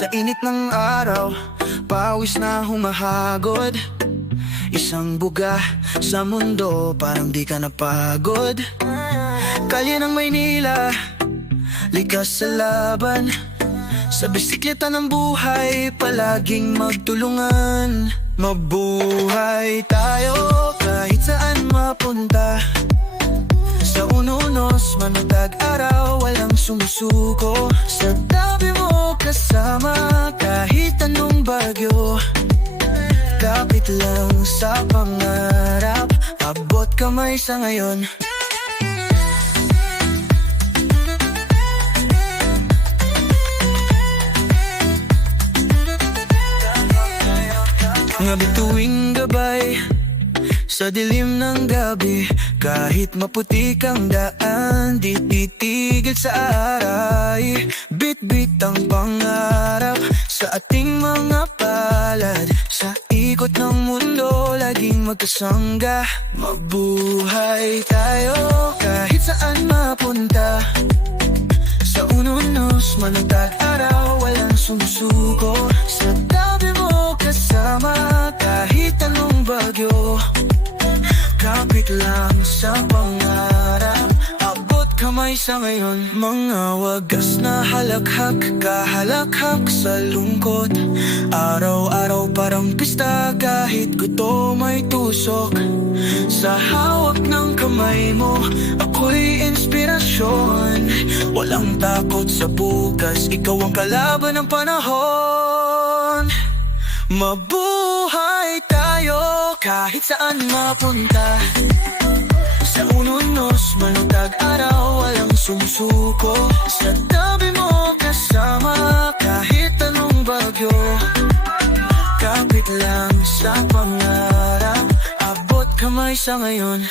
Sa init ng araw, pawis na humahagod. Isang buga sa mundo, parang di ka napagod. Kalye ng Maynila, likas sa laban. Sa bisikleta ng buhay, palaging magtulungan. Mabuhay tayo kahit saan mapunta. Sa ununos, manatag araw, walang sumusuko. Sa tabi mo kasama kahit anong bagyo. Kapit lang sa pangarap, abot kamay sa ngayon. Nga bituing gabay, sa dilim ng gabi, kahit maputik ang daan, di titigil sa aray. Bit-bit ang pangarap sa ating mga palad. Sa ikot ng mundo, laging magkasangga. Mabuhay tayo kahit saan mapunta. Sa ununos, manatag araw, walang sumusuko. Sa tabi mo kasama kahit anong bagyo. Kapit lang sa pangarap, abot kamay sa ngayon. Mga wagas na halakhak, kahalakhak sa lungkot. Araw-araw parang pista kahit gutom ay tusok. Sa hawak ng kamay mo, ako'y inspirasyon. Walang takot sa bukas, ikaw ang kalaban ng panahon. Mabuhay tayo kahit saan mapunta. Sa ununos, manatag araw, walang sumusuko. Sa tabi mo kasama kahit anong bagyo. Kapit lang sa pangarap, abot kamay sa ngayon.